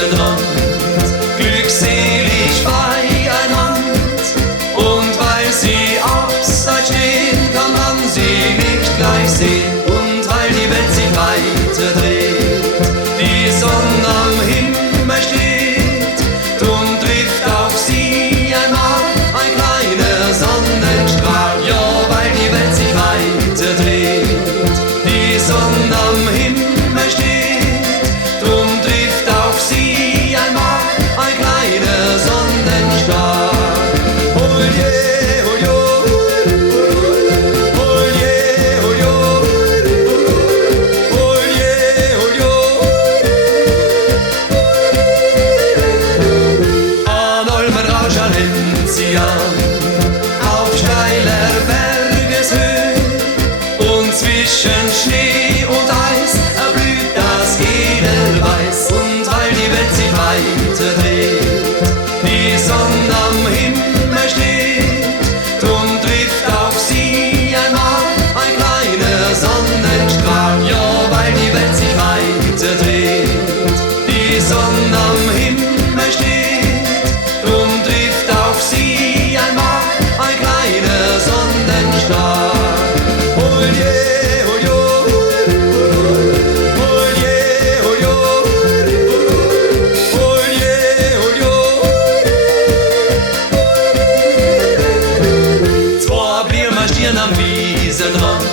Wiesenrand, glückselig beieinander. Und weil sie abseits stehen, kann man sie nicht gleich sehen. Und weil die Welt sich weiter dreht, die Sonne am Himmel steht, drum trifft auf sie einmal ein kleiner Sonnenstrahl. Ja, weil die Welt sich weiter dreht, die Sonne am Himmel steht, drum trifft auf sie einmal ein kleiner Sonnenstrahl. Auf steiler Bergeshöhe und zwischen Schnee und Eis erblüht das Edelweiß. Und weil die Welt sich weiter dreht, die Sonne am Himmel steht, drum trifft auf sie einmal ein kleiner Sonnenstrahl. Ja, weil die Welt sich weiter dreht, die Sonne am Himmel steht, drum trifft auf sie einmal ein kleiner Sonnenstrahl. Zwei Bier marschieren am Wiesenrand,